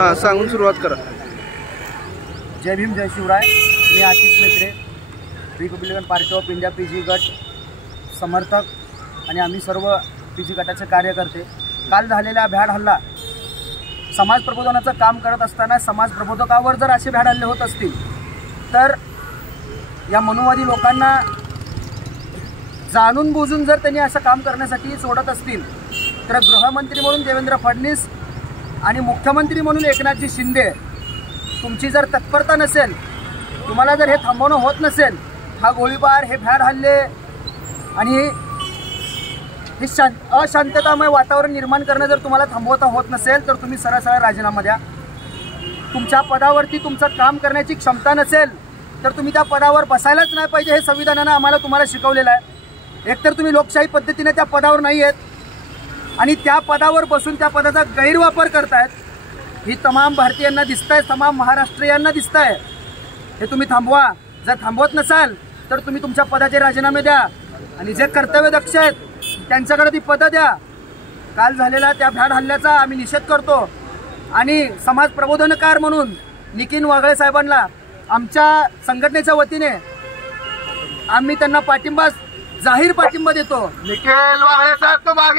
हां, सांगून सुरुवात करा. जय भीम जय शिवराय. मी Ashish Metre, Republican Party of India PG गट समर्थक आणि आम्ही सर्व पीजी गटाचे कार्यकर्ते. काल झालेला भ्याड हल्ला समाज प्रबोधनाचं काम करत असताना समाज प्रबोधकावर जर असे भ्याड हल्ले होत असतील तर या मनुवादी लोकांना जाणून बुजून जर त्यांनी असं काम करण्यासाठी सोडत असतील तर गृहमंत्री म्हणून देवेंद्र फडणवीस आणि मुख्यमंत्री म्हणून एकनाथजी शिंदे तुमची जर तत्परता नसेल, तुम्हाला जर हे थांबवणं होत नसेल, हा गोळीबार, हे भ्याड हल्ले आणि हे अशांततामय वातावरण निर्माण करणं जर तुम्हाला थांबवता होत नसेल तर तुम्ही सरळ राजीनामा द्या. तुमच्या पदावरती तुमचं काम करण्याची क्षमता नसेल तर तुम्ही त्या पदावर बसायलाच नाही पाहिजे. हे संविधानानं आम्हाला तुम्हाला शिकवलेलं आहे. एकतर तुम्ही लोकशाही पद्धतीने त्या पदावर नाही आहेत आणि त्या पदावर बसून त्या पदाचा गैरवापर करतायत. ही तमाम भारतीयांना दिसतंय, तमाम महाराष्ट्रीयांना दिसतंय. हे तुम्ही थांबवा. जर थांबवत नसाल तर तुम्ही तुमच्या पदाचे राजीनामे द्या आणि जे कर्तव्यदक्ष आहेत त्यांच्याकडे ती पदं द्या. काल झालेला त्या भ्याड हल्ल्याचा आम्ही निषेध करतो आणि समाज प्रबोधनकार म्हणून नितीन वागळे साहेबांना आमच्या संघटनेच्या वतीने आम्ही त्यांना पाठिंबा, जाहीर पाठिंबा देतो. निखिल वागळे साहेब तो मागे